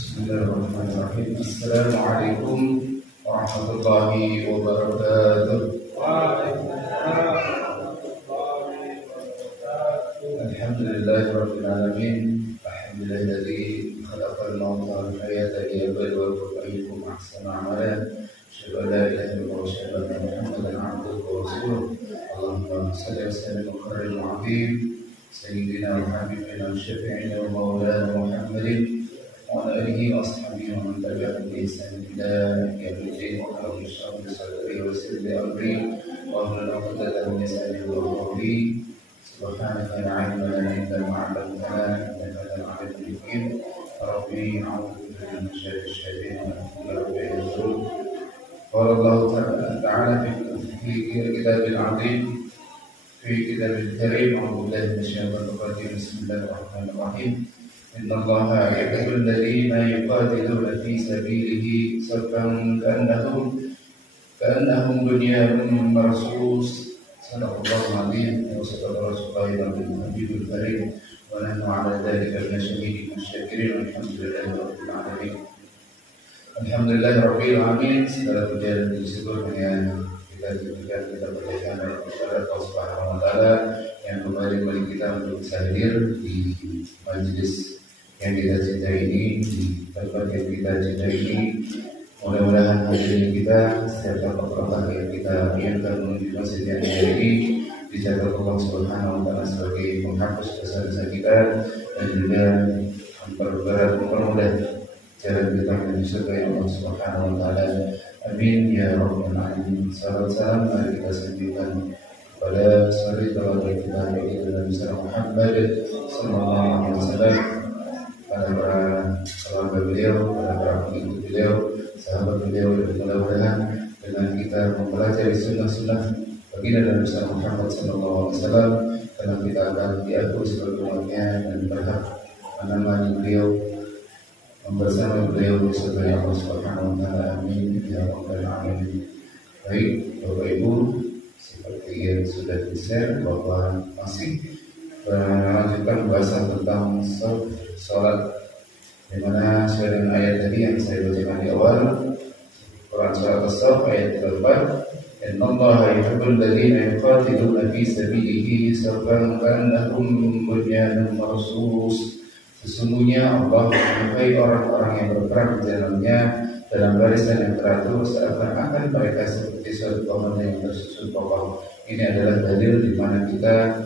Bismillahirrahmanirrahim. Assalamualaikum warahmatullahi wabarakatuh. Alhamdulillahirabbil alamin. Alhamdulillahilladzi khalaqal mauta wal hayata liyabluwakum ayyukum ahsanu amalan. Asyhadu an la ilaha illallah wa asyhadu anna Muhammadan abduhu wa rasuluh. Allahumma shalli wa sallim ala khairil mu'adhdhin sayyidina wa habibina wa syafi'ina wa maulana Muhammadin wa ala alihi wa ashabihi wa man tabi'ahum bi ihsan ila yaumil din. Wa ala shalli sadri wa sirri amri wa ala uqdatan min lisani yafqahu qawli. Subhanaka la ilma lana illa ma 'allamtana innaka antal 'alimul hakim. Rabbi a'udzu bika min syarri asy-syaitani wa rabbi yahdurun. Qala Allah ta'ala fi kitabil 'azim fi kitabil karim. A'udzu billahi minasyaitonir rajim. Bismillahirrahmanirrahim. Inna Allaha yuhibbul ladzina yuqatiluna fi sabilihi saffan ka'annahum bunyanun marsus. Sadaqallahul 'azim wa sadaqa rasulul habibul karim wa nahnu 'ala dzalika minasyahidin wasyakirin. Alhamdulillahi rabbil alamin. Alhamdulillahirabbil alamin. Segala puja dan syukur hanya kita berikan kepada Allah Subhanahu wa taala yang kembali memberi kita untuk bisa hadir di majelis yang kita cintai ini, di tempat yang kita cintai ini. Mudah-mudahan hadirnya kita setiap langkah yang kita inginkan menuju masjid yang ini dicatat Allah Subhanahu wa taala sebagai penghapus dosa-dosa kita dan juga mempermudah jalan kita menuju surga Allah Subhanahu wa taala. Amin ya rabbal alamin. Salam mari kita sampaikan kepada suri tauladan kita Nabi Muhammad sallallahu alaihi wasallam, para keluarga beliau, para pengikut beliau, sahabat beliau, dan mudah-mudahan dengan kita mempelajari sunnah-sunnah baginda Nabi Muhammad sallallahu alaihi wasallam, karena kita akan diatur sebagai umatnya dan berhak menemani beliau, bersama beliau di surga Allah Subhanahu wa taala. Amin ya rabbal alamin. Baik Bapak Ibu, seperti yang sudah di-share bahwa masih melanjutkan pembahasan tentang salat, di mana sesuai dengan ayat tadi yang saya bacakan di awal, Quran surat As-Saff ayat 4, Innallaha yuhibbul ladzina yuqatiluna fi sabilihi saffan ka'annahum bunyanun marsus. Sesungguhnya Allah menyukai orang-orang yang berperang di jalannya dalam barisan yang teratur, seakan-akan mereka seperti suatu bangunan yang tersusun kokoh. Ini adalah dalil di mana kita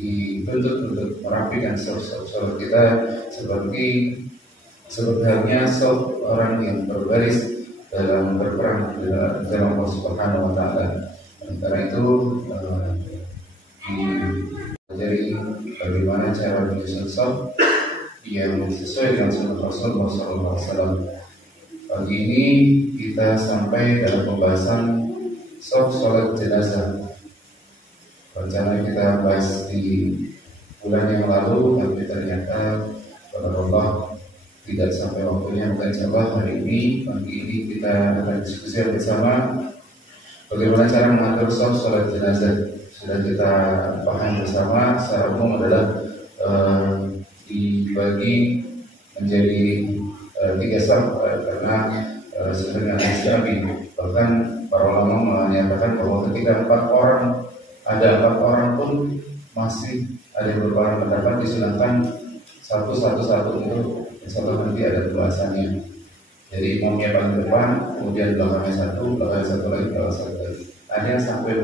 dituntut untuk merapikan sholat kita seperti halnya orang yang berbaris dalam berperang dalam Allah Subhanahu wa taala. Karena itu dari bagaimana cara menyusun shaf yang sesuai dengan sunnah Rasulullah SAW. Pagi ini kita sampai dalam pembahasan shaf sholat jenazah. Rencana kita bahas di bulan yang lalu, tapi ternyata Allah tidak sampai waktunya. Maka insyaallah hari ini, pagi ini kita akan diskusi bersama bagaimana cara mengatur shaf sholat jenazah. Sudah kita paham bersama, secara umum adalah dibagi menjadi 3 shaf, karena sesuai dengan Nabi. Bahkan para ulama menyatakan bahwa ketika 4 orang pun masih ada beberapa pendapat disilahkan satu itu, insyaallah nanti ada pembahasannya. Jadi imamnya paling depan, kemudian belakangnya satu lagi, belakang satu lagi. Ada yang sampai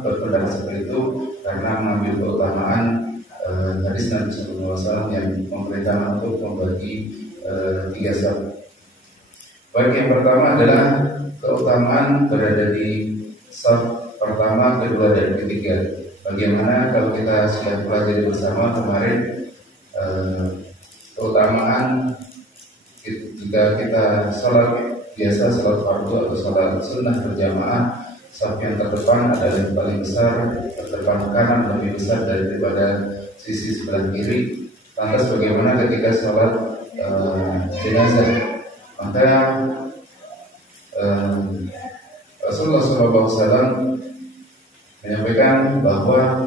berpendapat seperti itu karena mengambil keutamaan hadis Nabi sallallahu alaihi wasallam yang memerintahkan untuk membagi 3 shaf. Baik, yang pertama adalah keutamaan berada di shaf pertama, kedua, dan ketiga. Bagaimana kalau kita sudah pelajari bersama kemarin keutamaan jika kita sholat biasa, sholat fardu atau sholat sunnah berjamaah, shaf yang terdepan adalah yang paling besar, terdepan kanan lebih besar daripada sisi sebelah kiri. Lantas bagaimana ketika sholat jenazah? Maka Rasulullah SAW menyampaikan bahwa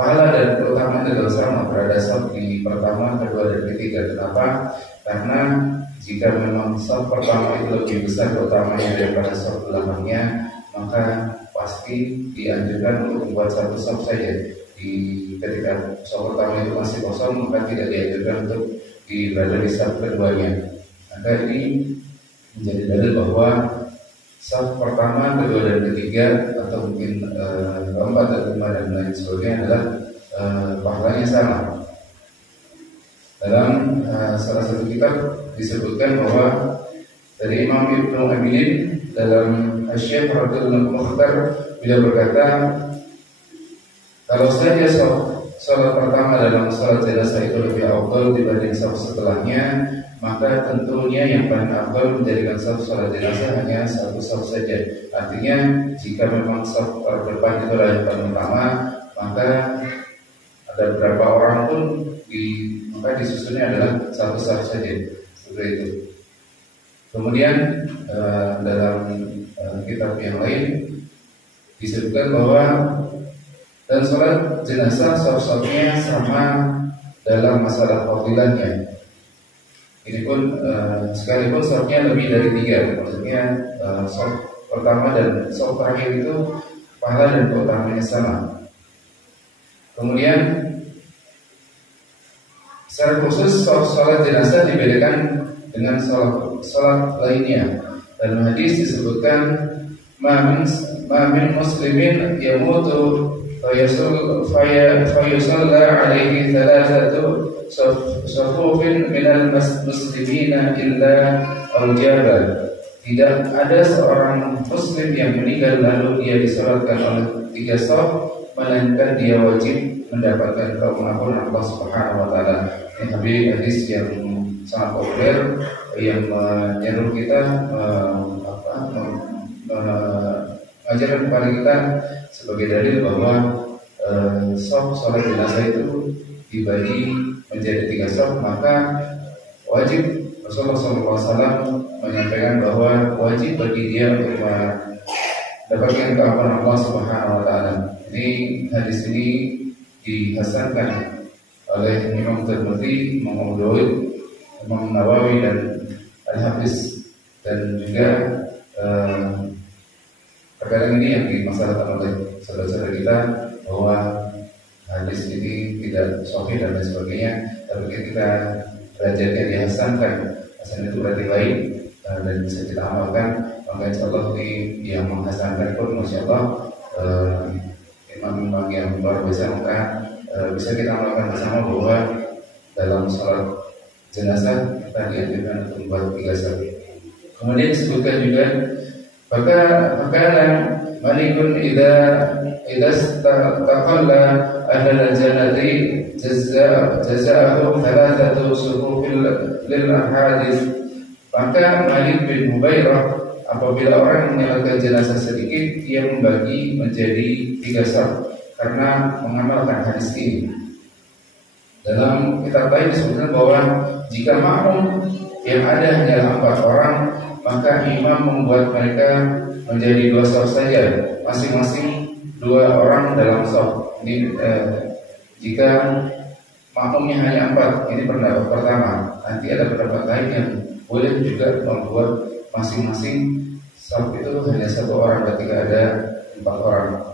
pahala dan keutamaan adalah sama, berada saf di pertama, kedua, dan ketiga. Kenapa? Karena jika memang saf pertama itu lebih besar keutamanya daripada saf belakangnya, maka pasti dianjurkan untuk membuat satu saf saja. Ketika saf pertama itu masih kosong, maka tidak dianjurkan untuk berada di saf keduanya. Maka ini menjadi dalil bahwa saf pertama, kedua, dan ketiga, atau mungkin keempat dan kelima dan lain sebagainya adalah pahalanya sama. Dalam salah satu kitab disebutkan bahwa dari Imam Ibnu Abilin dalam Asy-Syaikh Radhiyallahu Mukhtar, beliau berkata, kalau saja salat pertama dalam salat jenazah itu lebih afdal dibanding saf setelahnya, maka tentunya yang paling afdal menjadikan saf salat jenazah hanya satu saf saja. Artinya jika memang saf terdepan itu adalah yang paling utama, maka ada beberapa orang pun maka disusunnya adalah satu saf saja, seperti itu. Kemudian dalam kitab yang lain disebutkan bahwa dan sholat jenazah saf-safnya sama dalam masalah fadilahnya. Ini pun sekalipun safnya lebih dari 3, maksudnya saf pertama dan saf terakhir itu pahala dan keutamanya sama. Kemudian secara khusus sholat jenazah dibedakan dengan sholat lainnya. Dalam hadis disebutkan ma min muslimin yamutu fayusalla alaihi thalathatu safufin minal muslimina illa aujaba. Tidak ada seorang muslim yang meninggal lalu dia disolatkan oleh 3 saf, melainkan dia wajib mendapatkan keampunan Allah Subhanahu wa taala. Ini hadis yang sangat populer yang menyeru kita ajaran kepada kita sebagai dalil bahwa sholat jenazah itu dibagi menjadi 3 saf, maka wajib Rasulullah SAW menyampaikan bahwa wajib bagi dia untuk mendapatkan keampunan Allah Subhanahu wa taala. Ini hadis ini dihasankan oleh Imam Tirmidzi, Imam Abu Daud, Imam Nawawi dan Al-Hafiz, dan juga terkadang ini yang dimasalahkan oleh saudara-saudara kita bahwa hadis ini tidak sahih dan lain sebagainya. Tapi ketika derajatnya dihasankan, hasan itu berarti baik dan bisa kita amalkan, maka insya Allah ini yang menghasankan pun masya Allah imam-imam yang luar biasa, maka bisa kita amalkan bersama bahwa dalam sholat jenazah kita dianjurkan untuk membuat 3 saf. Kemudian disebutkan juga Fakana malikun idza taqalla ahla jannati jazaahu thalathatu sufufil lil ahadits. Maka Malik bin Hubairah apabila orang menyalakan jenazah sedikit, dia membagi menjadi 3 saf karena mengamalkan hadis ini. Dalam kitab lain disebutkan bahwa jika makmum yang ada hanya 4 orang, maka imam membuat mereka menjadi 2 saf saja, masing-masing 2 orang dalam saf. Ini jika makmumnya hanya 4, ini pendapat pertama. Nanti ada pendapat lain yang boleh juga membuat masing-masing saf itu hanya 1 orang ketika ada 4 orang.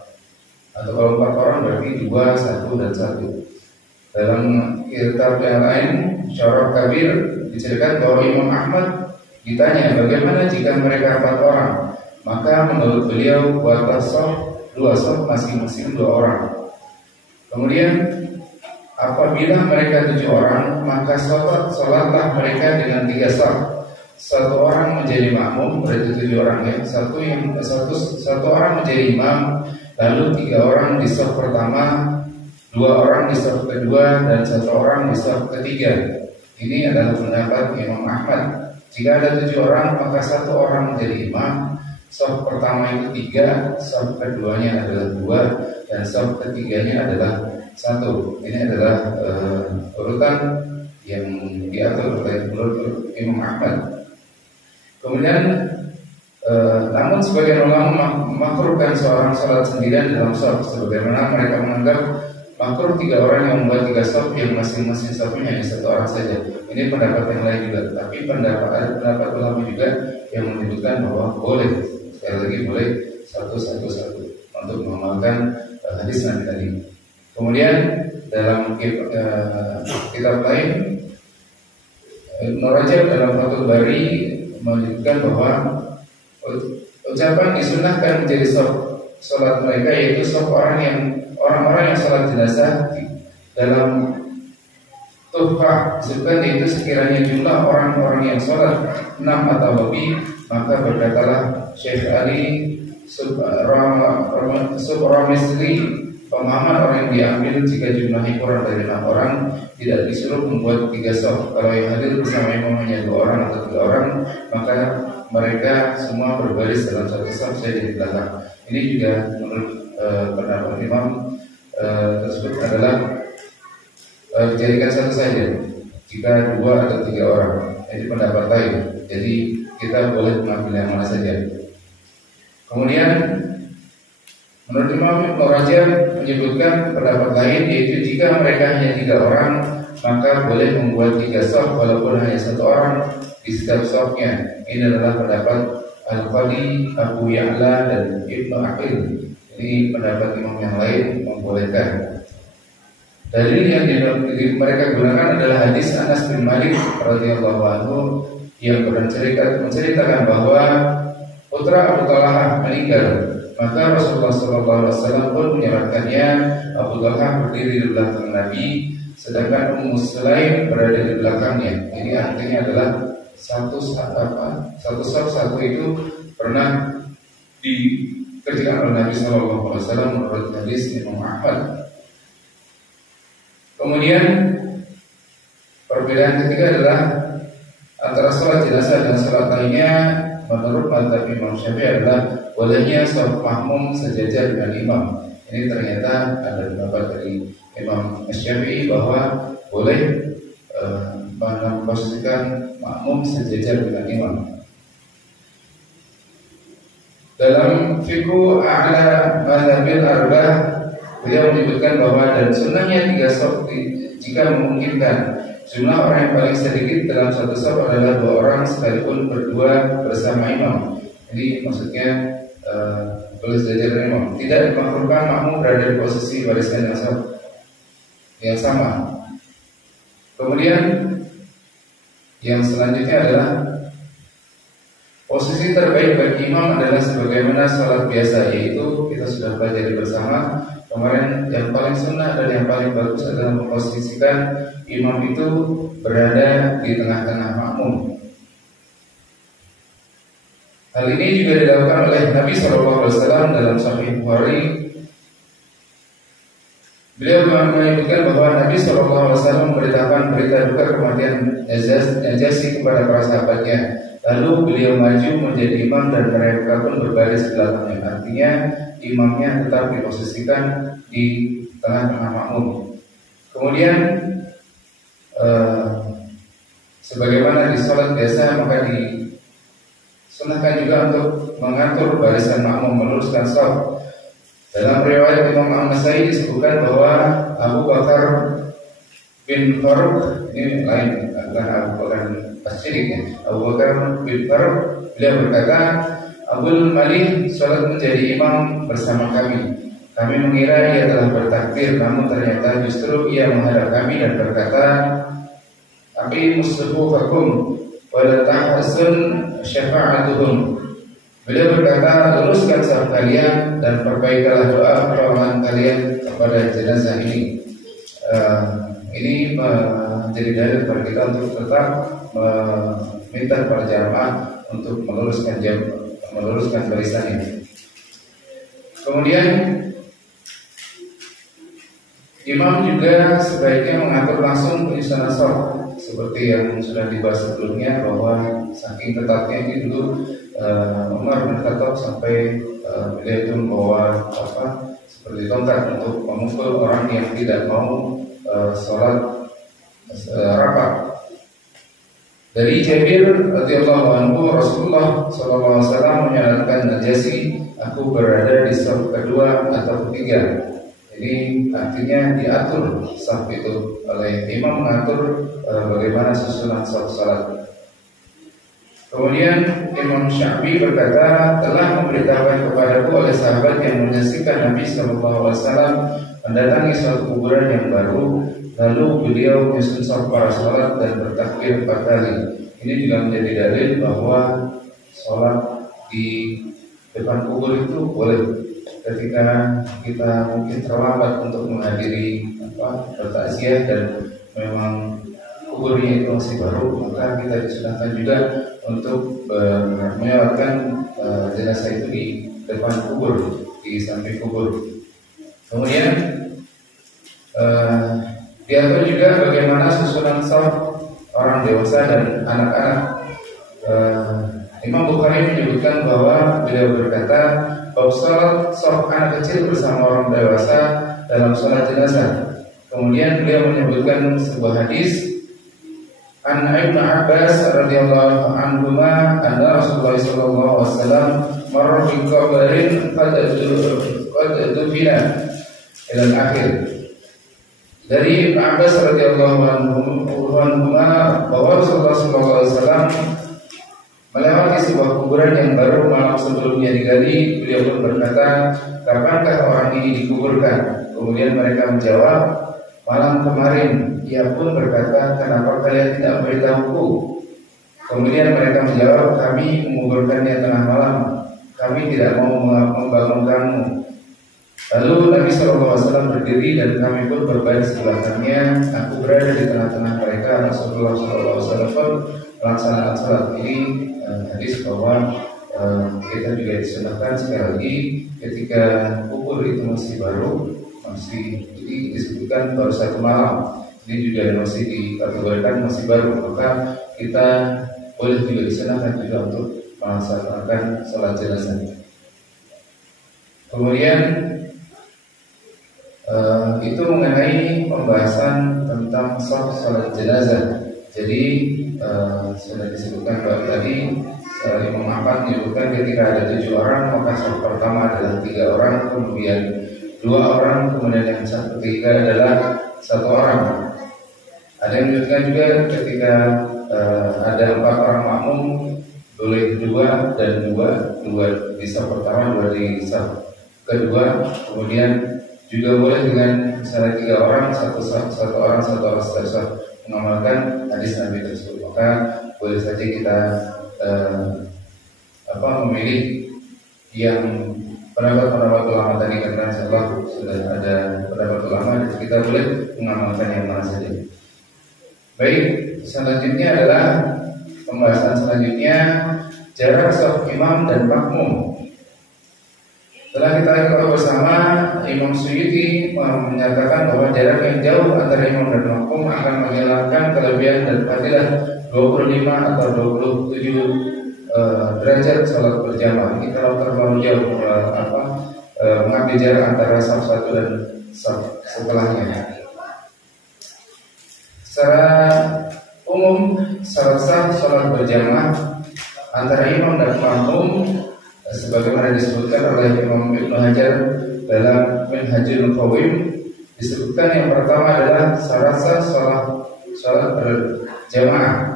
Atau kalau 4 orang berarti 2, 1, dan 1. Dalam kitab yang lain, Syarah Kabir, diceritakan bahwa Imam Ahmad ditanya bagaimana jika mereka 4 orang, maka menurut beliau buatlah saf 2 saf masing-masing 2 orang. Kemudian apabila mereka 7 orang, maka sholatlah mereka dengan 3 saf. 1 orang menjadi makmum, berarti 7 orang ya. Satu orang menjadi imam, lalu 3 orang di saf pertama, 2 orang di saf kedua, dan 1 orang di saf ketiga. Ini adalah pendapat Imam Ahmad. Jika ada 7 orang, maka 1 orang menjadi imam. Saf pertama itu 3, saf keduanya adalah 2, dan saf ketiganya adalah 1. Ini adalah urutan yang diatur oleh Imam Ahmad. Kemudian namun sebagian ulama memakruhkan seorang sholat sendirian dalam saf, sebagaimana mereka menganggap makruh 3 orang yang membuat 3 saf yang masing-masing safnya hanya 1 orang saja. Ini pendapat yang lain juga. Tapi pendapat ulama juga yang menyebutkan bahwa boleh, sekali lagi boleh satu untuk mengamalkan hadis Nabi tadi. Kemudian dalam kitab lain, Ibnu Rajab dalam Fathul Bari menyebutkan bahwa ucapan disunahkan menjadi sholat mereka yaitu orang-orang yang sholat jenazah dalam Tuhfah disebutkan yaitu sekiranya jumlah orang-orang yang sholat 6 atau lebih, maka berkatalah Syekh Ali Subramisli, pemahaman orang yang diambil jika jumlahnya kurang dari 6 orang tidak disuruh membuat 3 shaf. Kalau yang hadir bersama imam hanya 2 orang atau 3 orang, maka mereka semua berbaris dalam 1 shaf saja di belakang. Ini juga menurut pendapat imam tersebut adalah dijadikan 1 saja jika 2 atau 3 orang. Ini pendapat lain. Jadi kita boleh mengambil yang mana saja. Kemudian menurut Imam Ibnu Rajab menyebutkan pendapat lain yaitu jika mereka hanya 3 orang maka boleh membuat 3 shaf walaupun hanya 1 orang di setiap shafnya. Ini adalah pendapat Al-Qadi, Abu Ya'la dan Ibnu Aqil. Ini pendapat imam yang lain membolehkan. Dalil yang mereka gunakan adalah hadis Anas bin Malik radhiyallahu anhu yang menceritakan bahwa putra Abu Talhah meninggal. Maka Rasulullah SAW pun menyarankannya Abu Talhah berdiri di belakang Nabi, sedangkan Ummu Sulaim berada di belakangnya. Ini artinya adalah satu satu itu pernah dikerjakan oleh Nabi SAW menurut hadis Imam Ahmad. Kemudian perbedaan ketiga adalah antara sholat jenazah dan sholat lainnya. Menurut mazhab Imam Syafi'i adalah bolehnya sholat makmum sejajar dengan imam. Ini ternyata ada pendapat dari Imam Syafi'i bahwa boleh memposisikan makmum sejajar dengan imam. Dalam Fiqhu A'la Madhabil Arba'ah, beliau menyebutkan bahwa dan sunnahnya 3 shaf jika memungkinkan. Jumlah orang yang paling sedikit dalam 1 shaf adalah 2 orang sekalipun berdua bersama imam. Jadi maksudnya boleh sejajar dengan imam. Tidak dimakruhkan makmum berada di posisi barisan yang sama. Kemudian yang selanjutnya adalah posisi terbaik bagi imam adalah sebagaimana sholat biasa, yaitu kita sudah pelajari bersama kemarin. Yang paling sunnah dan yang paling bagus adalah memposisikan imam itu berada di tengah-tengah makmum. Hal ini juga dilakukan oleh Nabi SAW dalam Sahih Bukhari. Beliau menyebutkan bahwa Nabi SAW memberitakan berita duka kematian Najasyi kepada para sahabatnya. Lalu beliau maju menjadi imam dan mereka pun berbaris di belakangnya. Artinya imamnya tetap diposisikan di tengah-tengah makmum. Kemudian sebagaimana di sholat biasa, maka disunahkan juga untuk mengatur barisan makmum, meluruskan shaf. Dalam riwayat Imam An-Nasai disebutkan bahwa Abu Bakar bin Faruq, ini lain, bukan Abu Bakar As-Siddiq ya. Abu Bakar bin Faruq, beliau berkata, Abdul Malik sholat menjadi imam bersama kami. Kami mengira ia telah bertakbir, namun ternyata justru ia menghadap kami dan berkata, "Aqimu shufufakum wa la tahzun syafa'atuhum." Beliau berkata, luruskan shaf kalian dan perbaikilah doa pertolongan kalian kepada jenazah ini. Ini menjadi dalil kepada kita untuk tetap meminta para jamaah untuk meluruskan barisan ini. Kemudian imam juga sebaiknya mengatur langsung penyusunan shaf, seperti yang sudah dibahas sebelumnya bahwa saking ketatnya ini dulu Umar bin Khattab sampai beliau itu membawa seperti tongkat untuk memukul orang yang tidak mau sholat rapat. Dari Jabir radhiyallahu anhu, Rasulullah SAW menyarankan Najasyi, aku berada di shaf kedua atau ketiga. Jadi artinya diatur saf itu oleh imam, mengatur bagaimana susunan saf salat. Kemudian Imam Syafi'i berkata, telah memberitahukan kepadaku oleh sahabat yang menyaksikan Nabi SAW mendatangi suatu kuburan yang baru, lalu beliau menyusun saf para salat dan bertakbir 4 kali. Ini juga menjadi dalil bahwa salat di depan kubur itu boleh. Ketika kita mungkin terlambat untuk menghadiri bertakziah dan memang kuburnya itu masih baru, maka kita disunahkan juga untuk melewatkan jenazah itu di depan kubur, di samping kubur. Kemudian diatur juga bagaimana susunan saf orang dewasa dan anak-anak. Imam Bukhari menyebutkan bahwa beliau berkata, bab salat saf anak kecil bersama orang dewasa dalam salat jenazah. Kemudian beliau menyebutkan sebuah hadis An Ibnu Abbas radhiyallahu anhuma anna Rasulullah sallallahu alaihi wasallam marra bi qabrin qad dufina ila akhir. Dari Ibnu Abbas radhiyallahu anhuma bahwa Rasulullah sallallahu alaihi wasallam melewati sebuah kuburan yang baru malam sebelumnya digali. Beliau pun berkata, kapankah orang ini dikuburkan? Kemudian mereka menjawab, malam kemarin. Ia pun berkata, kenapa kalian tidak memberitahuku? Kemudian mereka menjawab, kami menguburkannya tengah malam. Kami tidak mau membangunkanmu. Lalu Nabi SAW berdiri dan kami pun berbaring sebelahnya. Aku berada di tengah-tengah mereka. Rasulullah SAW pun melaksanakan salat. Ini hadis bahwa kita juga disunahkan sekali lagi ketika kubur itu masih baru, jadi disebutkan baru 1 malam. Ini juga masih dikategorikan masih baru, maka kita boleh juga disunahkan juga untuk melaksanakan salat jenazah. Kemudian itu mengenai pembahasan tentang salat jenazah. Jadi sudah disebutkan bahwa tadi Imam Ahmad menyebutkan ketika ada 7 orang, maka saf pertama adalah 3 orang, kemudian 2 orang, kemudian yang ketiga adalah 1 orang. Ada yang menyebutkan juga ketika ada 4 orang makmum boleh 2 dan 2 di saf pertama, 2 di saf kedua. Kemudian juga boleh dengan misalnya 3 orang, satu orang satu saf, mengamalkan hadis Nabi tersebut. Maka boleh saja kita memilih yang pendapat ulama tadi, karena insyaallah sudah ada pendapat ulama dan kita boleh mengamalkan yang mana saja. Baik, selanjutnya adalah pembahasan selanjutnya jarak saf imam dan makmum. Setelah kita ketahui bersama, Imam Suyuti menyatakan bahwa jarak yang jauh antara imam dan makmum akan menghilangkan kelebihan dan fadilah 25 atau 27 derajat salat berjamaah. Ini kalau terlalu jauh mengambil jarak antara saf 1 dan saf setelahnya. Secara umum salat sah salat berjamaah antara imam dan makmum sebagaimana disebutkan oleh Imam Ibnu Hajar dalam Minhajul Qawim, disebutkan yang pertama adalah syarat sah salat berjamaah.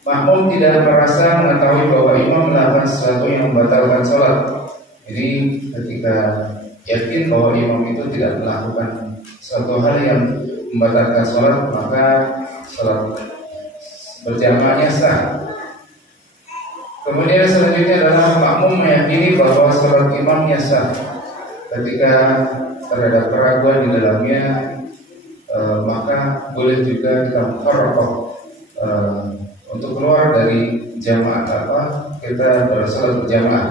Makmum tidak merasa mengetahui bahwa imam melakukan sesuatu yang membatalkan salat. Jadi ketika yakin bahwa imam itu tidak melakukan suatu hal yang membatalkan salat, maka salat berjamaahnya sah. Kemudian selanjutnya adalah makmum meyakini bahwa salat imamnya sah. Ketika terhadap keraguan di dalamnya, maka boleh juga kita mufarraqah untuk keluar dari jamaah kita bersalat berjamaah.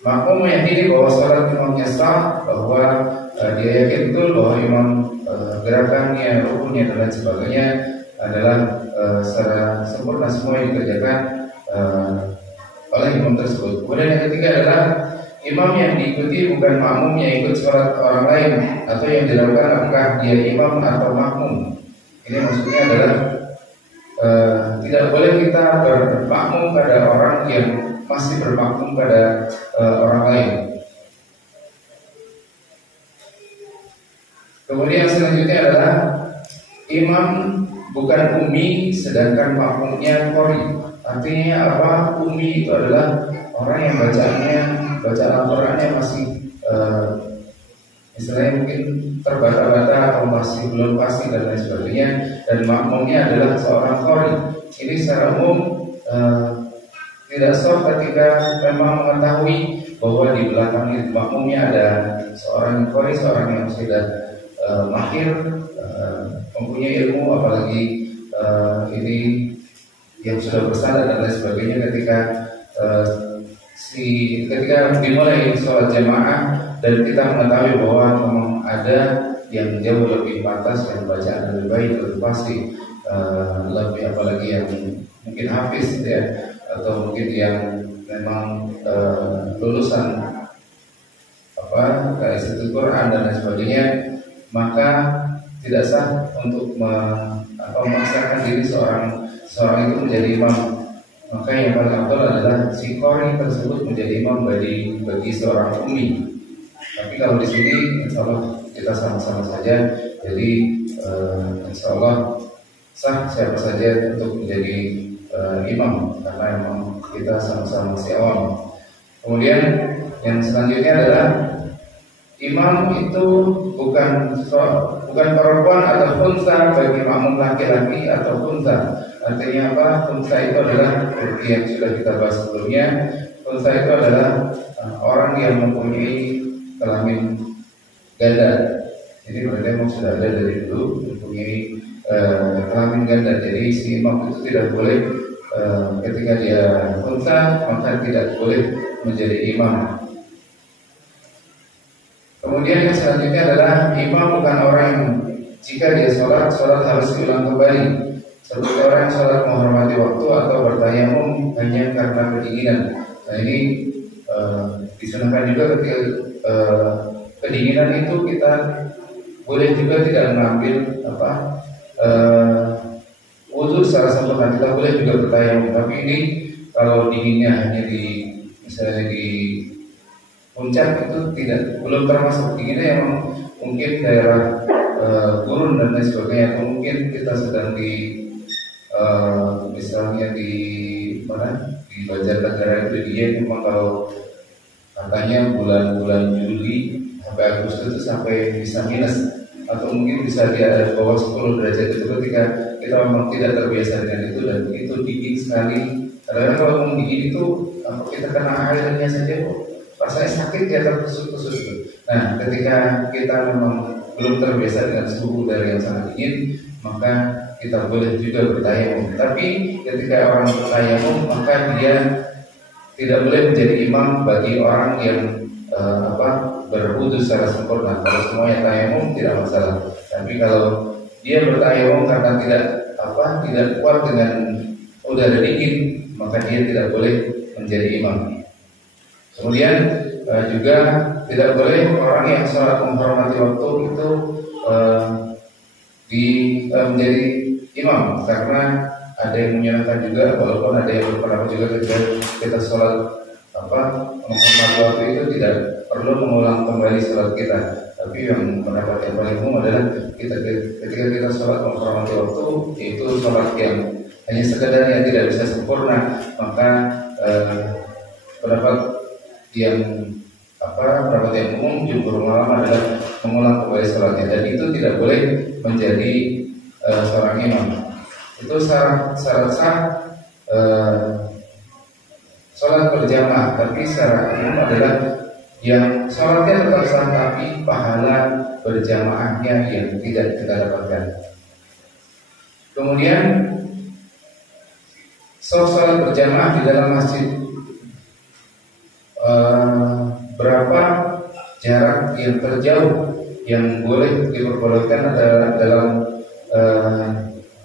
Makmum meyakini bahwa salat imamnya sah, bahwa dia yakin betul bahwa imam gerakannya, rukunnya dan lain sebagainya adalah secara sempurna semua yang dikerjakan oleh imam tersebut. Kemudian yang ketiga adalah imam yang diikuti bukan makmum yang ikut sholat orang lain, atau yang dilakukan apakah dia imam atau makmum. Ini maksudnya adalah tidak boleh kita bermakmum pada orang yang masih bermakmum pada orang lain. Kemudian yang selanjutnya adalah imam bukan ummi sedangkan makmumnya qori. Artinya apa? Ummi itu adalah orang yang bacaan Al-Qur'annya masih istilahnya mungkin terbata-bata atau masih belum pasti dan lain sebagainya, dan makmumnya adalah seorang qori. Ini secara umum tidak sah ketika memang mengetahui bahwa di belakang makmumnya ada seorang qori, seorang yang sudah mahir, mempunyai ilmu, apalagi ini yang sudah bersadar dan lain sebagainya. Ketika dimulai sholat jamaah dan kita mengetahui bahwa memang ada yang jauh lebih pantas, yang bacaan lebih baik, lebih pasti, lebih apalagi yang mungkin hafiz ya, atau mungkin yang memang lulusan Institut Quran dan lain sebagainya, maka tidak sah untuk memaksakan diri seorang itu menjadi imam. Maka yang paling afdal adalah si qori tersebut menjadi imam bagi seorang ummi. Tapi kalau di sini insya Allah kita sama-sama saja. Jadi insya Allah sah siapa saja untuk menjadi imam, karena memang kita sama-sama masih awam. Kemudian yang selanjutnya adalah imam itu bukan perempuan atau unsa bagi makmum laki-laki atau unsa. Artinya apa? Unsa itu adalah seperti yang sudah kita bahas sebelumnya. Unsa itu adalah orang yang mempunyai kelamin ganda. Jadi mereka memang sudah ada dari dulu mempunyai kelamin ganda. Jadi si imam itu tidak boleh ketika dia unsa maka tidak boleh menjadi imam. Kemudian yang selanjutnya adalah imam bukan orang yang jika dia sholat harus diulang kembali. Seperti orang yang sholat menghormati waktu atau bertayamum hanya karena kedinginan. Nah ini disunahkan juga ketika kedinginan itu kita boleh juga tidak mengambil wudhu secara sempurna. Kita boleh juga bertayamum. Tapi ini kalau dinginnya hanya misalnya di puncak itu belum termasuk dinginnya, yang mungkin daerah gurun dan lain sebagainya, atau mungkin kita sedang misalnya di Banjarnegara itu dia memang kalau katanya bulan-bulan Juli sampai Agustus itu sampai bisa minus, atau mungkin bisa di bawah 10 derajat. Itu ketika kita memang tidak terbiasa dengan itu dan itu dingin sekali. Kadang-kadang kalau mau dingin itu kita kena airnya saja rasanya sakit, ya tertusuk-tusuk itu. Nah, ketika kita memang belum terbiasa dengan suhu udara yang sangat dingin, maka kita boleh juga bertayamum. Tapi ketika orang bertayamum, maka dia tidak boleh menjadi imam bagi orang yang berwudu secara sempurna. Kalau semuanya tayamum tidak masalah. Tapi kalau dia bertayamum karena tidak kuat dengan udara dingin, maka dia tidak boleh menjadi imam. Kemudian juga tidak boleh orang yang sholat menghormati waktu itu menjadi imam, karena ada yang menyerahkan juga, walaupun ada yang berpendapat juga ketika kita sholat menghormati waktu itu tidak perlu mengulang kembali sholat kita. Tapi yang pendapat yang paling umum adalah ketika kita sholat menghormati waktu itu sholat yang hanya sekedar yang tidak bisa sempurna, maka pendapat yang umum jumhur ulama adalah mengulang kembali sholatnya, dan itu tidak boleh menjadi seorang imam. Itu syarat sah sholat berjamaah, tapi secara umum adalah yang sholatnya tetap sah tapi pahala berjamaahnya yang tidak kita dapatkan. Kemudian sholat berjamaah di dalam masjid, berapa jarak yang terjauh yang boleh diperbolehkan adalah dalam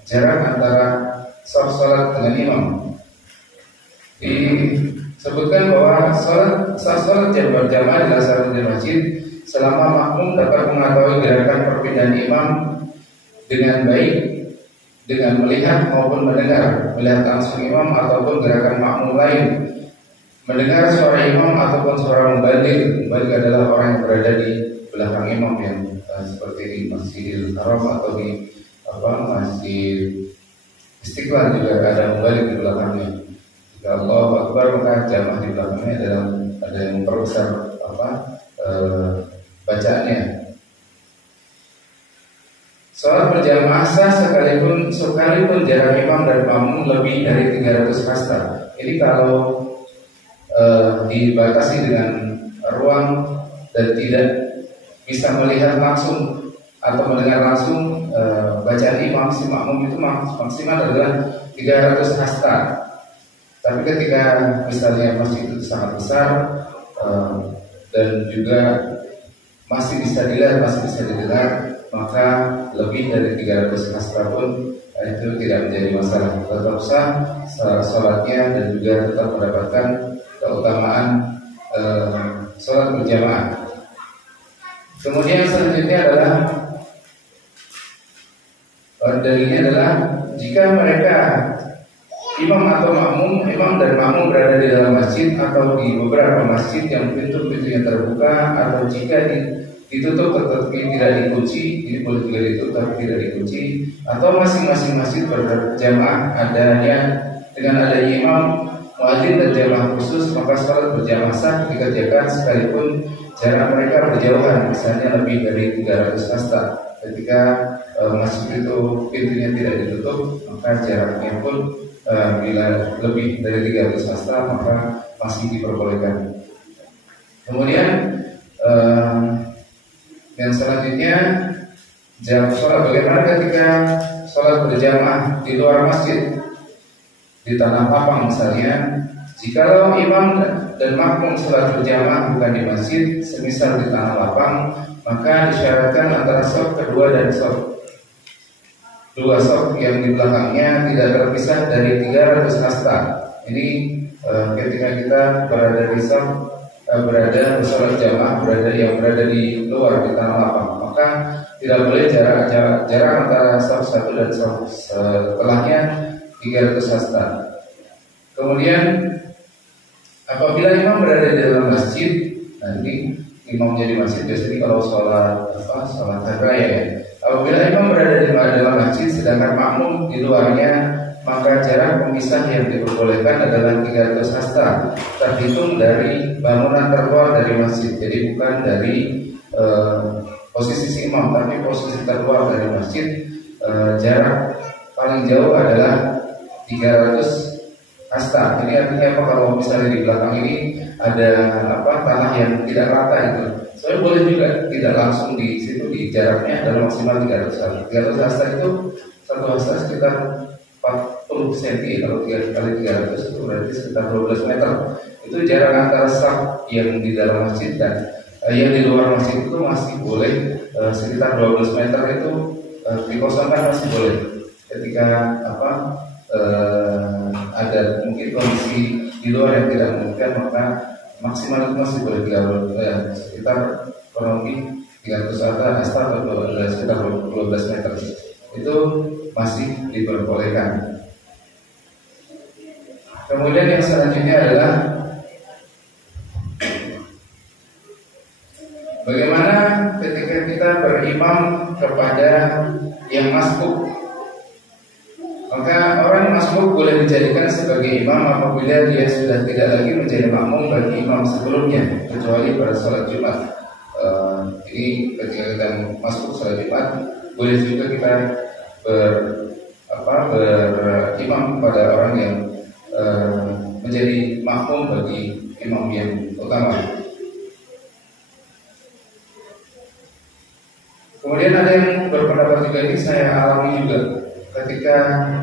jarak antara sholat dengan imam. Disebutkan bahwa sholat yang berjamaah dilaksanakan di masjid selama makmum dapat mengetahui gerakan perpindahan imam dengan baik dengan melihat maupun melihat langsung imam ataupun gerakan makmum lain, mendengar suara imam ataupun suara mubalik adalah orang yang berada di belakang imam yang seperti ini di Masjidil Haram atau di Masjid Istiqlal juga ada mubalik di belakangnya. Jika Allahu Akbar maka jamaah di belakangnya ada yang memperbesar bacaannya. Sholat berjamaah sah sekalipun jarak imam dan makmum lebih dari 300 hasta. Ini kalau dibatasi dengan ruang dan tidak bisa melihat langsung atau mendengar langsung bacaan imam, si makmum itu maksimal adalah 300 hasta. Tapi ketika misalnya masjid itu sangat besar dan juga masih bisa dilihat, masih bisa didengar, maka lebih dari 300 hasta pun itu tidak menjadi masalah. Tetap sah sholatnya dan juga tetap mendapatkan keutamaan sholat berjamaah. Kemudian selanjutnya adalah dalilnya adalah jika mereka imam dan makmum berada di dalam masjid atau di beberapa masjid yang pintu-pintunya terbuka, atau jika ditutup tetapi tidak dikunci, ini boleh juga ditutup tapi tidak dikunci, atau masing-masing masjid berjamaah dengan adanya imam, muadzin dan jamaah khusus, maka sholat berjamaah sah dikerjakan sekalipun jarak mereka berjauhan, misalnya lebih dari 300 hasta. Ketika masjid itu pintunya tidak ditutup, maka jaraknya pun bila lebih dari 300 hasta maka masih diperbolehkan. Kemudian yang selanjutnya, bagaimana ketika sholat berjamaah di luar masjid, di tanah lapang misalnya. Jikalau imam dan makmum sholat berjamaah bukan di masjid, semisal di tanah lapang, maka disyaratkan antara shaf kedua dan dua shaf yang di belakangnya tidak terpisah dari 300 hasta. Ini ketika kita berada di shaf, berada sholat jamaah, berada di luar di tanah lapang, maka tidak boleh jarak antara shaf satu dan shaf setelahnya 300 hasta. Kemudian apabila imam berada di dalam masjid, nanti imamnya di masjid biasanya kalau sholat hari raya ya. Apabila imam berada di dalam masjid sedangkan makmum di luarnya, maka jarak pemisah yang diperbolehkan adalah 300 hasta, terhitung dari bangunan terluar dari masjid. Jadi bukan dari posisi si imam, tapi posisi terluar dari masjid. Jarak paling jauh adalah 300 hasta. Ini artinya apa? Kalau misalnya di belakang ini ada tanah yang tidak rata itu, soalnya boleh juga tidak langsung di situ, di jaraknya adalah maksimal 300 hasta. 300 hasta itu satu hasta sekitar 40 cm. Kalau 3 kali 300 itu berarti sekitar 12 meter. Itu jarak antara shaf yang di dalam masjid dan yang di luar masjid itu masih boleh sekitar 12 meter itu dikosongkan, masih boleh. Ketika ada mungkin kondisi di luar yang tidak memungkinkan, maka maksimal itu masih boleh sekitar kurang lebih 300 hasta atau sekitar 12 meter. Itu masih diperbolehkan. Kemudian yang selanjutnya adalah bagaimana ketika kita berimam kepada yang masbuk. Maka orang masbuk boleh dijadikan sebagai imam apabila dia sudah tidak lagi menjadi makmum bagi imam sebelumnya, kecuali pada sholat Jumat. Ini ketika kita masbuk sholat Jumat, boleh juga kita berimam kepada orang yang menjadi makmum bagi imam yang utama. Kemudian ada yang berpendapat juga, ini saya alami juga. Ketika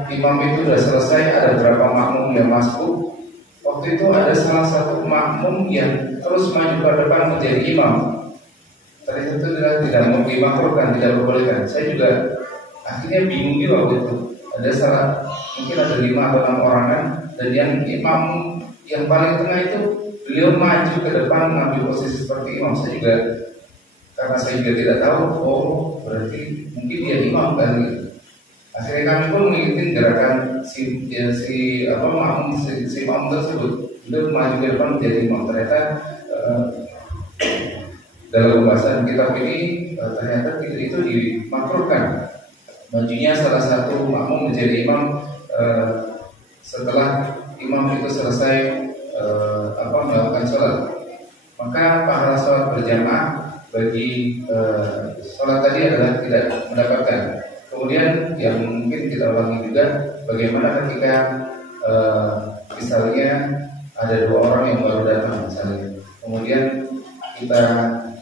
imam itu sudah selesai, ada beberapa makmum yang masbuk. Waktu itu ada salah satu makmum yang terus maju ke depan menjadi imam. Tadi itu tidak mau dimakruhkan, tidak diperbolehkan. Saya juga akhirnya bingung juga waktu itu. Mungkin ada 5 atau 6 orangan, dan yang imam yang paling tengah itu beliau maju ke depan mengambil posisi seperti imam. Karena saya juga tidak tahu, berarti mungkin dia imam kan gitu. Akhirnya kami pun mengikuti gerakan si imam tersebut. Beliau maju ke depan menjadi imam. Ternyata dalam pembahasan kitab ini ternyata itu dimakruhkan majunya salah satu makmum menjadi imam setelah imam itu selesai melakukan sholat. Maka pahala sholat berjamaah bagi sholat tadi adalah tidak mendapatkan. Kemudian yang mungkin kita ulangi juga, bagaimana ketika misalnya ada dua orang yang baru datang misalnya, kemudian kita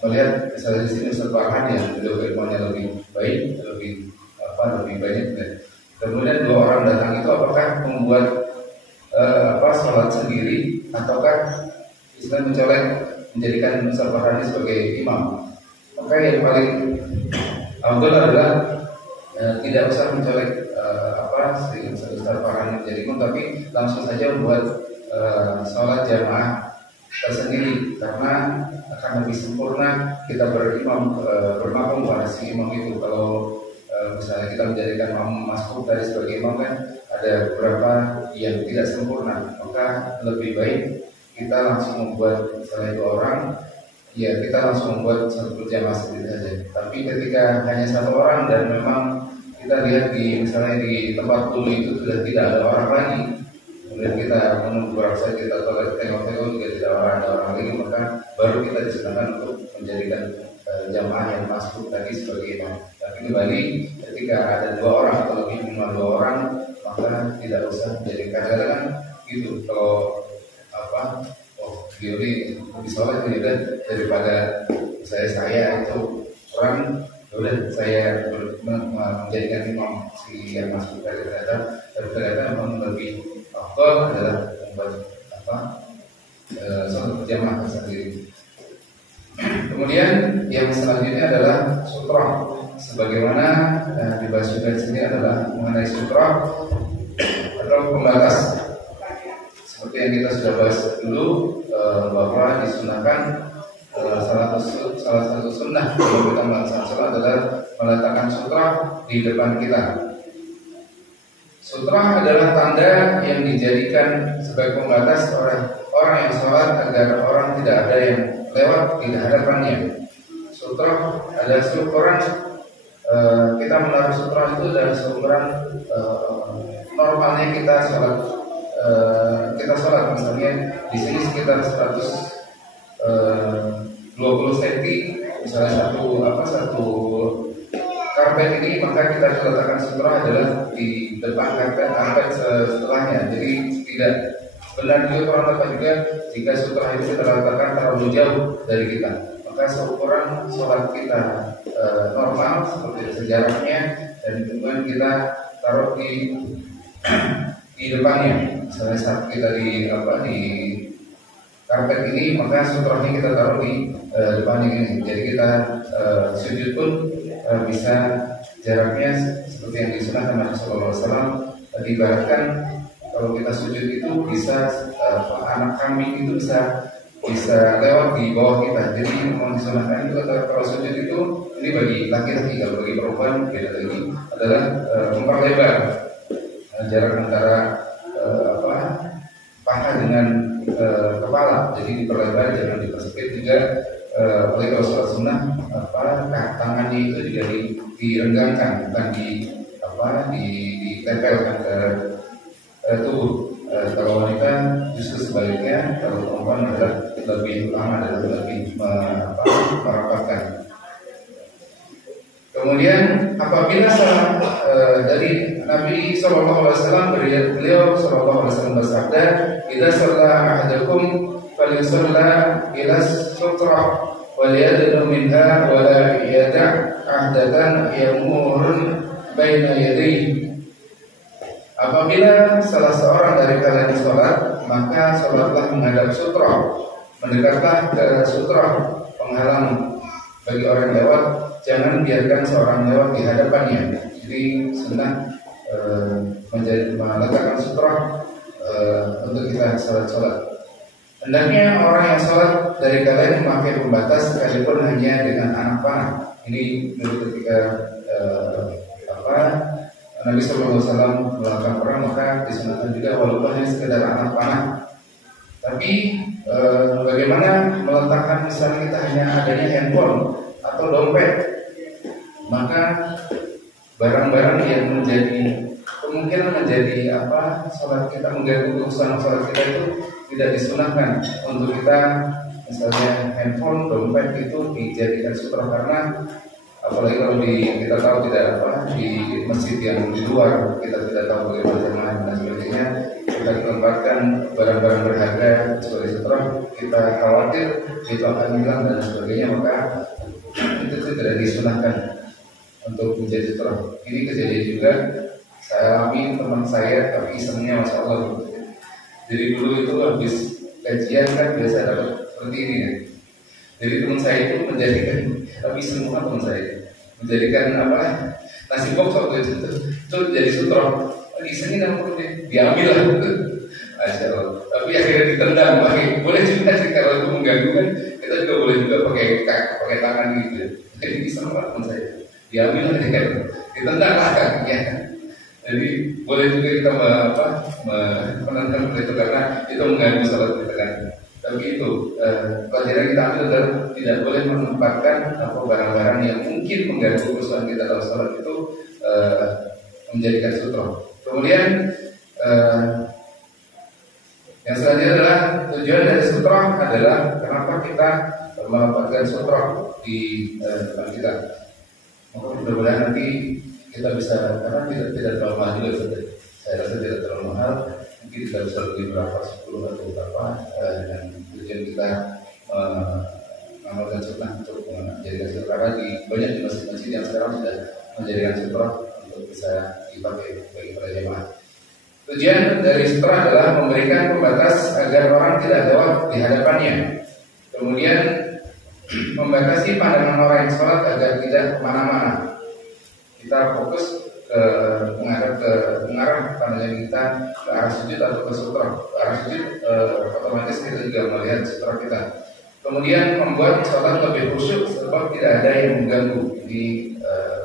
melihat misalnya di sini Ustaz Farhan yang ilmunya lebih baik, lebih banyak. Kemudian dua orang datang itu apakah membuat sholat sendiri ataukah Islam mencolek menjadikan Ustaz Farhan sebagai imam? Maka yang paling afdal adalah tidak usah mencolek si Ustaz Farhan menjadi imam, tapi langsung saja membuat sholat jamaah tersendiri, karena akan lebih sempurna kita bermakmum pada si imam itu. Kalau misalnya kita menjadikan masbuk tadi sebagai imam kan ada beberapa yang tidak sempurna, maka lebih baik kita langsung membuat misalnya dua orang, ya kita langsung membuat satu jamaah sendiri saja. Tapi ketika hanya satu orang dan memang kita lihat misalnya di tempat dulu itu sudah tidak ada orang lagi, kemudian kita menunggu berapa kita tengok-tengok juga tidak ada orang lagi, maka baru kita disenangkan untuk menjadikan jamaah yang masbuk tadi sebagai imam. Tapi kembali ketika ada dua orang atau lebih minimal dua orang, maka tidak usah menjadikan kadang-kadang gitu. Kalau Giori lebih sholat daripada saya itu orang, udah saya menjadikan imam si yang masuk dari ternyata memang lebih afdal adalah membuat sholat berjamaah sendiri. Kemudian yang selanjutnya adalah sutrah, sebagaimana dibahas juga di sini adalah mengenai sutrah atau pembatas. Seperti yang kita sudah bahas dulu, bahwa disunahkan salah satu sunnah kalau kita melaksanakan sholat adalah meletakkan sutrah di depan kita. Sutrah adalah tanda yang dijadikan sebagai pembatas orang yang sholat agar orang tidak ada yang lewat di hadapannya. Sutrah adalah seukuran kita menaruh sutrah itu adalah seukuran normalnya kita sholat. Misalnya di sini sekitar 120 cm, misalnya satu karpet ini, maka kita letakkan sutrah adalah di depan karpet setelahnya. Jadi tidak benar juga orang tepat juga jika sutrah itu kita letakkan terlalu jauh dari kita, maka seukuran sholat kita normal seperti sejarahnya, dan kemudian kita taruh di depannya. Misalnya saat kita di karpet ini, maka sutrahnya kita taruh di depan ini. Jadi kita sujud pun bisa jaraknya seperti yang disunahkan Nabi Sallallahu Alaihi Wasallam. Diibaratkan kalau kita sujud itu bisa anak kambing itu bisa lewat di bawah kita. Jadi memang disunahkan itu kalau sujud itu, ini bagi laki-laki, kalau bagi perempuan beda lagi, adalah memperlebar jarak antara paha dengan kepala. Jadi diperlebar, jangan dipersempit juga. Oleh kalau sholat sunnah, tangannya itu juga direnggangkan, bukan ditempelkan ke tubuh. Kalau wanita justru sebaliknya, kalau perempuan adalah lebih lama dan lebih merapatkan. Kemudian apabila dari Nabi Sallallahu Alaihi Wasallam, beliau Sallallahu Alaihi Wasallam bersabda, "Idza shalla ahadukum falyusalla ila sutrah wa liyadnu minha wa la yada' ahdatan yamurun baina yadayhi." Apabila salah seorang dari kalian sholat, maka sholatlah menghadap sutrah, mendekatlah ke sutrah penghalang bagi orang lewat. Jangan biarkan seorang lewat di hadapannya. Jadi sunnah meletakkan sutrah untuk kita sholat. Hendaknya orang yang sholat dari kalian memakai pembatas sekalipun hanya dengan anak panah. Ini dulu ketika Nabi Sallallahu Alaihi Wasallam melakukan perang, maka disunahkan juga walaupun hanya sekedar anak panah. Tapi bagaimana meletakkan misalnya kita hanya adanya handphone atau dompet, maka barang-barang yang kemungkinan menjadi sholat kita, mengganggu urusan sholat kita itu tidak disunahkan untuk kita, misalnya handphone, dompet itu dijadikan sutra, karena apalagi kalau kita tahu di masjid yang di luar, kita tidak tahu bagaimana jemaah dan sebagainya, kita tempatkan barang-barang berharga sebagai sutra, kita khawatir itu akan hilang dan sebagainya, maka itu tidak disunahkan untuk menjadi sutra. Ini kejadian juga saya alami, teman saya, tapi isengnya Masya Allah. Jadi dulu itu habis kajian kan biasa dapat seperti ini ya. Jadi teman saya itu menjadikan, tapi semua teman saya menjadikan nasi box waktu itu jadi sutra. Isengnya diambil lah, Masya Allah. Tapi akhirnya ditendang. Boleh juga sih kalau itu mengganggu kan, kita juga boleh juga pakai tangan gitu. Jadi iseng lah teman saya, diambil lah kan, ditendang lah kakinya. Jadi boleh juga kita menentang itu karena itu mengganggu salat kita kan. Tapi itu pelajaran kita ambil adalah tidak boleh menempatkan barang-barang yang mungkin mengganggu urusan kita dalam salat itu menjadikan sutra. Kemudian yang selanjutnya adalah tujuan dari sutra adalah kenapa kita menempatkan sutra di depan kita. Maka mudah-mudahan nanti kita bisa, karena tidak terlalu mahal juga, saya rasa tidak terlalu mahal, mungkin kita bisa beli berapa, 10 atau berapa, dan tujuan kita mengamalkan sunnah untuk menjadikan sutra. Banyak di masjid-masjid yang sekarang sudah menjadikan sutra untuk bisa dipakai bagi para jemaah. Tujuan dari sutra adalah memberikan pembatas agar orang tidak lewat di hadapannya. Kemudian membatasi pandangan orang yang sholat agar tidak kemana-mana. Kita fokus mengarah pandangan kita ke arah sujud atau ke sutra. Ke arah sujud otomatis kita juga melihat sutra kita. Kemudian membuat sholat lebih khusyuk sebab tidak ada yang mengganggu. Ini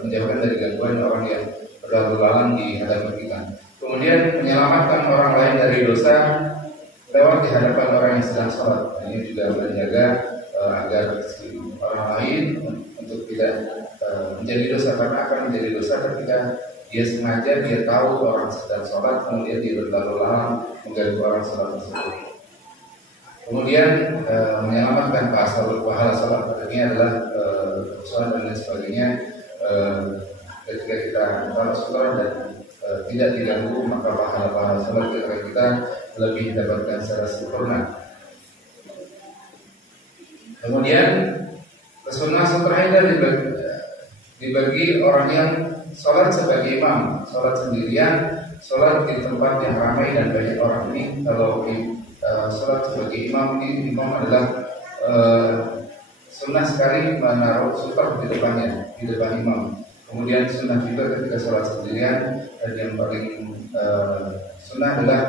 menjauhkan dari gangguan orang yang berlalu lalang di hadapan kita. Kemudian menyelamatkan orang lain dari dosa lewat di hadapan orang yang sedang sholat. Ini juga menjaga agar orang lain untuk tidak menjadi dosa, karena akan menjadi dosa ketika dia sengaja, dia tahu orang sedang sholat, kemudian dia berlalu lalang mengganggu orang sholat tersebut. Kemudian menyelamatkan pahala sholat, ini adalah kesusahan dan lain sebagainya. Ketika kita sholat sutra dan tidak diganggu, maka pahala sholat kita lebih didapatkan secara sempurna. Kemudian sunnah sutra ini dibagi orang yang sholat sebagai imam, sholat sendirian, sholat di tempat yang ramai dan banyak orang. Ini kalau sholat sebagai imam, ini imam adalah sunnah sekali menaruh sutra di depannya, di depan imam. Kemudian sunnah juga ketika sholat sendirian, dan yang paling sunnah adalah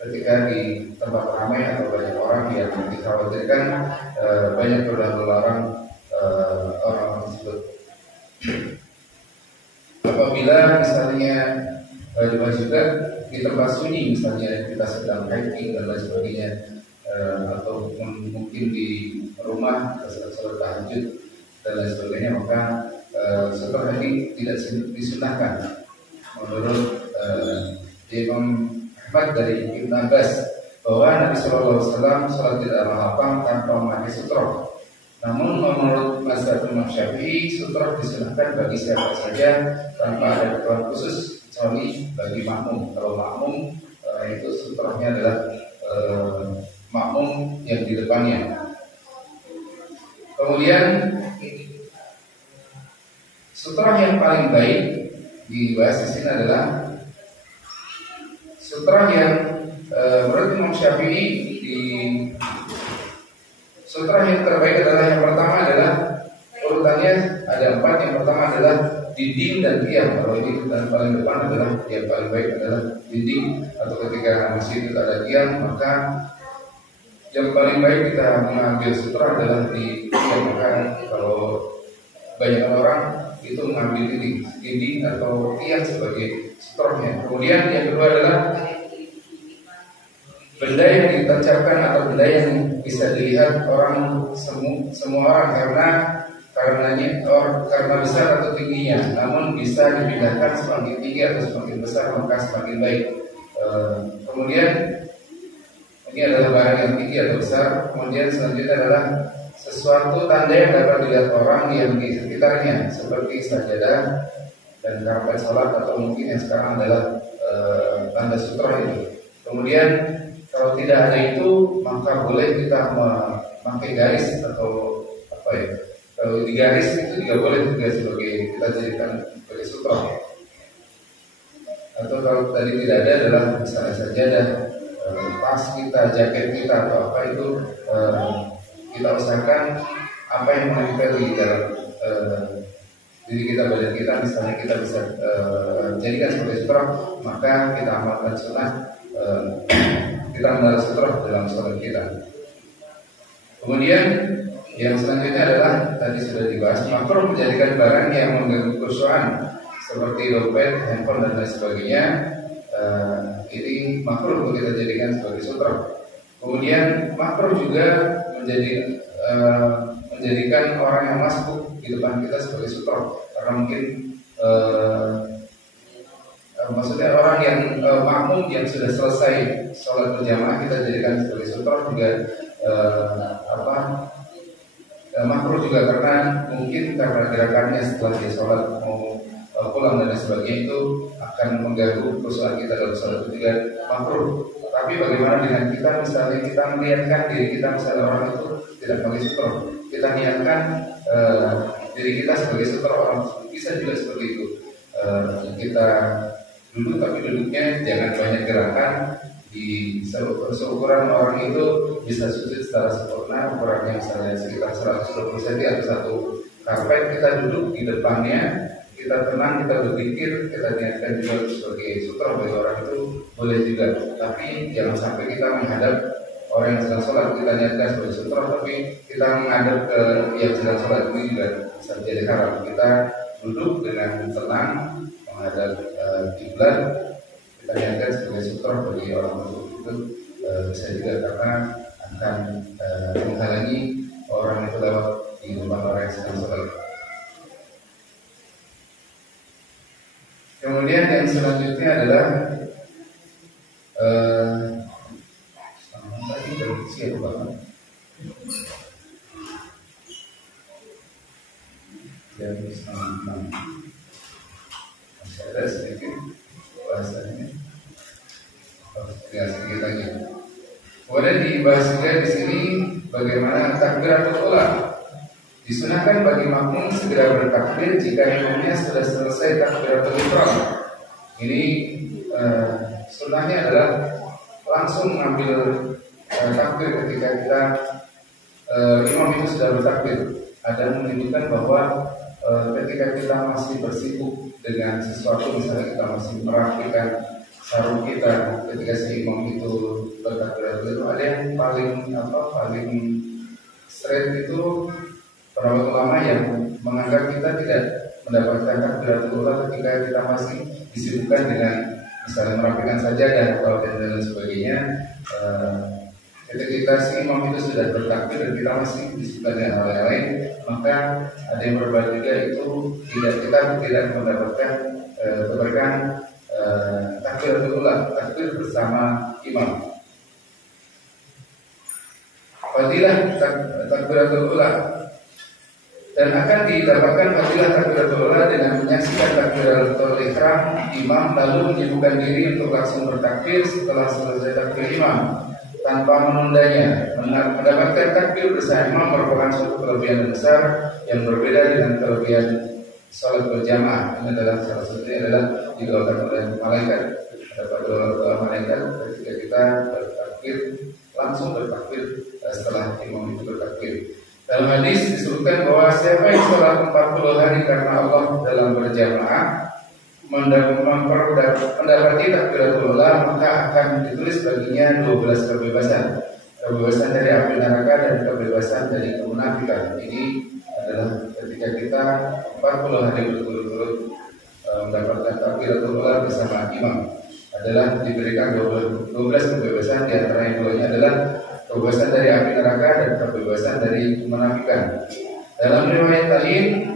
ketika di tempat ramai atau banyak orang yang dikhawatirkan banyak berlalu larang orang tersebut. Apabila misalnya juga di tempat sunyi, misalnya kita sedang hiking dan lain sebagainya, atau mungkin di rumah kita sholat tahajud dan lain sebagainya, maka setelah ini tidak disunahkan menurut Imam Ahmad dari Ibn Abbas bahwa Nabi SAW sholat di dalam lapang tanpa memakai sutra. Namun menurut mazhab Imam Syafi'i, sutra disunahkan bagi siapa saja tanpa ada ketentuan khusus kecuali bagi makmum. Kalau makmum itu sutranya adalah makmum yang di depannya. Kemudian sutra yang paling baik dibahas di sini adalah sutra yang menurut Imam Syafi'i, sutra yang terbaik adalah yang pertama adalah urutannya ada 4. Yang pertama adalah dinding dan tiang. Kalau ini urutan paling depan adalah yang paling baik adalah dinding, atau ketika masjid itu ada tiang, maka yang paling baik kita mengambil sutra adalah di tiang. Maka kalau banyak orang itu mengambil dinding atau tiang sebagai sutranya. Kemudian yang kedua adalah benda yang ditencapkan atau benda yang bisa dilihat orang semua orang karena besar atau tingginya, namun bisa dipindahkan semakin tinggi atau semakin besar maka semakin baik. Kemudian ini adalah barang yang tinggi atau besar. Kemudian selanjutnya adalah sesuatu tanda yang dapat dilihat orang yang di sekitarnya, seperti sajadah dan karpet sholat, atau mungkin yang sekarang adalah tanda sutra itu. Kemudian kalau tidak ada itu, maka boleh kita memakai garis atau apa ya? Kalau di garis itu juga boleh juga sebagai kita jadikan sebagai sutra. Atau kalau tadi tidak ada adalah misalnya sajadah, tas kita, jaket kita atau apa itu, kita usahakan apa yang menempel di dalam diri kita, badan kita, misalnya kita bisa jadikan sebagai sutra, maka kita amalkan sunnah, kita menaruh sutra dalam sholat kita. Kemudian yang selanjutnya adalah tadi sudah dibahas, makruh menjadikan barang yang mengganggu khusyuan seperti dompet, handphone dan lain sebagainya. Ini makruh untuk kita jadikan sebagai sutra. Kemudian makruh juga menjadikan orang yang masbuk di depan kita sebagai sutra, karena mungkin maksudnya orang yang makmum yang sudah selesai sholat berjamaah kita jadikan sebagai sutra juga makruh juga, karena mungkin karena gerakannya setelah dia sholat mau pulang dan sebagainya itu akan mengganggu khusyuk kita dalam sholat, itu juga makruh. Tapi bagaimana dengan kita, misalnya kita melihatkan diri kita, misalnya orang itu tidak pakai sutra, kita niatkan diri kita sebagai sutra orang, bisa juga seperti itu. Kita duduk tapi duduknya jangan banyak gerakan, di seukuran orang itu bisa sujud secara sempurna, ukurannya misalnya sekitar 120 cm atau satu karpet, kita duduk di depannya, kita tenang, kita berzikir, kita niatkan juga sebagai sutra bagi orang itu boleh juga. Tapi jangan sampai kita menghadap orang yang sedang sholat, kita niatkan sebagai sutra, tapi kita menghadap ke yang sedang sholat, ini juga bisa menjadi haram. Kita duduk dengan tenang menghadap kiblat, kita niatkan sebagai sutra bagi orang itu bisa juga, karena akan menghalangi orang itu lewat di depan orang yang sedang sholat. Kemudian yang selanjutnya adalah tadi prediksi ya Pak. Jadi masih ada sedikit bahasanya. Ya sedikit lagi. Kemudian dibahas juga di sini bagaimana takbiratul ula. Disunahkan bagi makmum segera bertakbir jika imamnya sudah selesai takbiratul ihram. Ini sunnahnya adalah langsung mengambil takbir ketika kita imam itu sudah bertakbir. Ada menunjukkan bahwa ketika kita masih bersibuk dengan sesuatu, misalnya kita masih merapikan sarung kita ketika si imam itu bertakbiratul ihram, ada yang paling straight itu para ulama yang menganggap kita tidak mendapatkan takbiratul ula ketika kita masih disibukkan dengan misalnya merapikan sajadah atau dan lain sebagainya. Ketika si imam itu sudah bertakbir dan kita masih disibukkan dengan hal yang lain, maka ada yang berbeda juga, itu kita tidak mendapatkan keberkahan takbiratul ula, takbir bersama imam. Fadilah takbiratul ula, dan akan didapatkan fadilah takbiratul ula dengan menyaksikan takbiratul ihram imam lalu menyibukkan diri untuk langsung bertakbir setelah selesai takbir imam tanpa menundanya. Mendapatkan takbir bersama imam merupakan suatu kelebihan besar yang berbeda dengan kelebihan salat berjamaah. Ini adalah salah satunya adalah didoakan oleh malaikat. Dapat doa malaikat ketika kita bertakbir, langsung bertakbir setelah imam itu bertakbir. Dalam hadis disebutkan bahwa siapa yang sholat 40 hari karena Allah dalam berjamaah mendapati takbiratul ula, maka akan ditulis baginya 12 kebebasan dari api neraka dan kebebasan dari kemunafikan. Ini adalah ketika kita 40 hari berturut-turut mendapatkan takbiratul ula bersama imam. adalah diberikan 12 kebebasan, di antara yang duanya adalah kebebasan dari api neraka dan kebebasan dari kemunafikan. Dalam riwayat lain,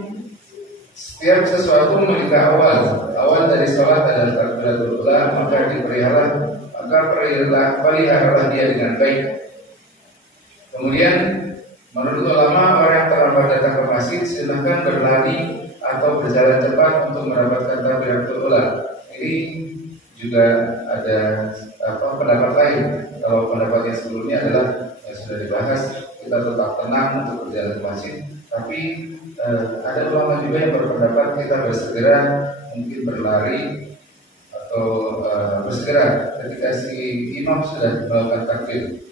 setiap sesuatu memiliki awal dari sholat adalah takbiratul ula, maka peliharalah dia dengan baik. Kemudian menurut ulama, orang yang terlambat datang ke masjid silahkan berlari atau berjalan cepat untuk mendapatkan takbiratul ula. Ini juga ada pendapat lain. Kalau pendapat yang sebelumnya adalah yang sudah dibahas, kita tetap tenang untuk berjalan ke masjid. Tapi ada ulama juga yang berpendapat kita bersegera, mungkin berlari atau bersegera ketika si imam sudah melakukan takbir.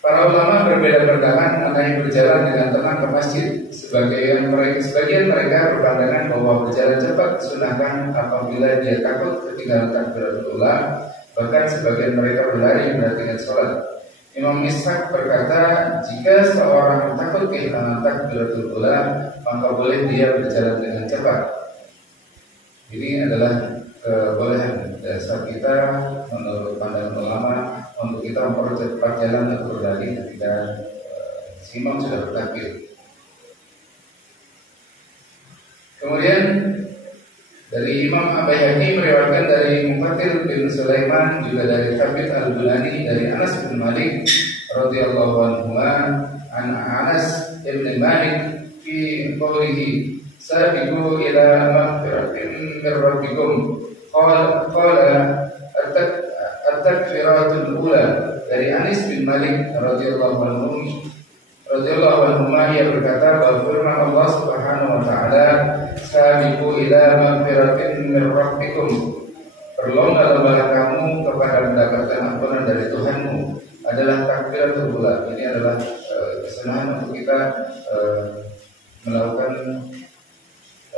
Para ulama berbeda pandangan mengenai berjalan dengan tenang ke masjid. Sebagian mereka berpandangan bahwa berjalan cepat disunahkan apabila dia takut ketinggalan takbiratul ula. Bahkan sebagian mereka berlari menantikan sholat. Imam Ishaq berkata, jika seorang takut kehilangan takbiratul ula, maka boleh dia berjalan dengan cepat. Ini adalah kebolehan dasar kita menurut pandangan ulama untuk kita mempercepat jalan atau berlari ketika imam sudah bertakbir. Kemudian dari Imam Al-Baihaqi meriwayatkan dari Muqatil bin Sulaiman, juga dari Thabit Al-Bunani, dari Anas bin Malik radhiyallahu anhu, an Anas bin Malik fi qawlihi sabiqu ila maghfiratin min rabbikum qala at-takbiratul ula. Dari Anas bin Malik radhiyallahu anhu ia berkata bahwa firman Allah Subhanahu wa taala, sabiqu ila maghfiratin min rabbikum, berlomba-lombalah kamu kepada mendapatkan ampunan dari Tuhanmu, adalah takbiratul ula. Ini adalah kesenangan untuk kita melakukan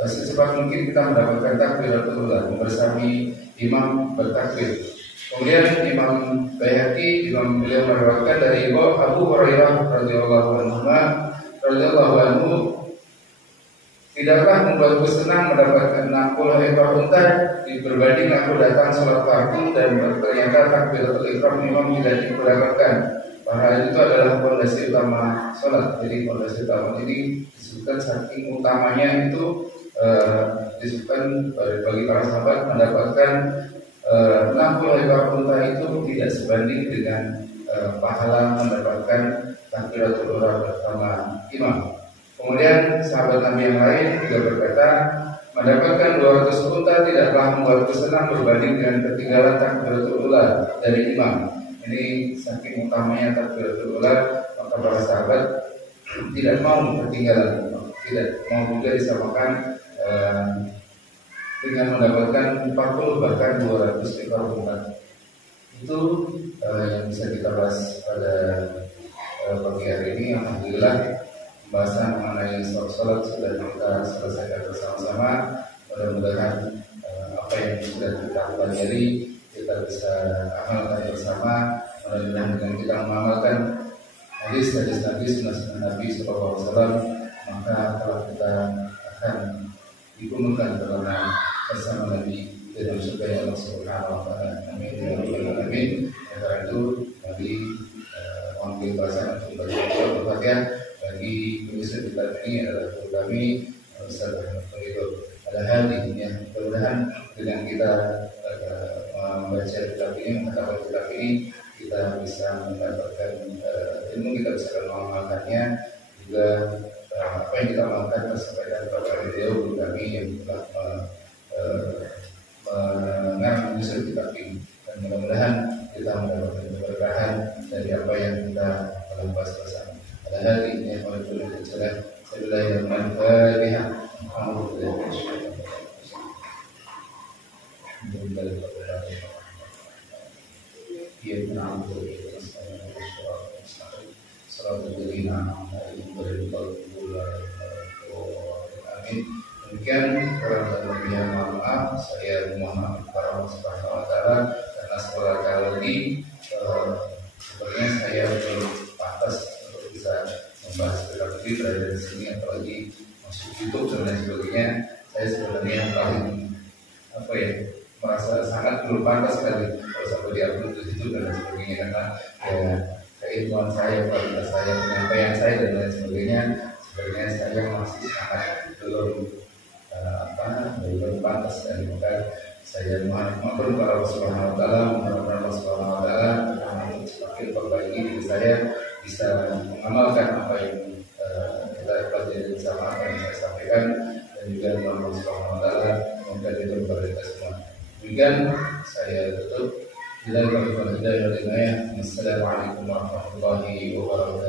secepat mungkin kita mendapatkan takbiratul ula, membersami imam bertakbir. Kemudian Imam Baihaqi beliau meriwayatkan dari Abu Hurairah radhiyallahu anhu, tidaklah membuatku senang mendapatkan 60 ekor unta berbanding aku datang sholat fardu dan ternyata takbiratul ihram imam tidak diperdapatkan. Padahal itu adalah fondasi utama sholat. Jadi fondasi utama ini disebutkan saking utamanya itu disebutkan bagi para sahabat mendapatkan 60 ekor unta itu tidak sebanding dengan pahala mendapatkan takbiratul ihram bersama imam. Kemudian sahabat Nabi yang lain juga berkata, mendapatkan 200 unta tidaklah membuatku senang berbanding dengan ketinggalan takbiratul ula dari imam. Ini saking utamanya takbiratul ula, maka para sahabat tidak mau ketinggalan, tidak mau juga disamakan dengan mendapatkan 40 bahkan 200 ekor unta. Itu yang bisa kita bahas pada pagi hari ini. Alhamdulillah pembahasan mengenai sholat sudah kita selesaikan bersama-sama. Mudah-mudahan apa yang sudah kita pelajari kita bisa amalkan bersama. Mudah-mudahan dengan kita mengamalkan hadis-hadis Nabi, sunnah Nabi Sallallahu Alaihi Wasallam, maka kalau kita akan dikumpulkan bersama Nabi dalam surga yang Allah Subhanahu Wa Taala. Amin ya rabbal alamin. Karena itu Nabi mengambil bahasa untuk berbahagia bagi pemirsa kita ini adalah kami Ustaz Ahmad ada hal ini yang mudah-mudahan dengan kita membaca kitab ini, mengetahui kitab ini, kita bisa mendapatkan ilmu, kita bisa mengamalkannya juga. Apa yang kita amalkan tersampaikan kepada beliau kami yang telah mengarang menyusun kitab ini, dan mudah-mudahan kita mendapatkan keberkahan dari apa yang kita telah bahas bersama. Ada hal ini yang oleh beliau berjalan sebelah yang manfaatnya. Alhamdulillah. Demikian kurang lebihnya mohon maaf. Saya mohon kepada Allah Subhanahu Wa Taala karena sekali lagi sebenarnya saya belum pantas untuk bisa membahas kitab ini berada di sini, apalagi masuk YouTube dan lain sebagainya. Saya sebenarnya paling merasa merasa sangat belum pantas sekali kalau sampai diupload di situ dan lain sebagainya, karena ya keilmuan saya, kualitas saya, penyampaian saya dan lain sebagainya, sebenarnya saya masih sangat belum belum pantas, dan maka saya mohon kepada Allah Subhanahu Wa Taala, mohon Allah Subhanahu Wa Taala untuk semakin perbaiki diri saya, bisa mengamalkan apa yang kita pelajari bersama, apa yang saya sampaikan, dan juga mohon Allah Subhanahu Wa Taala semoga itu kepada kita semua. Demikian saya tutup. Assalamualaikum warahmatullahi wabarakatuh.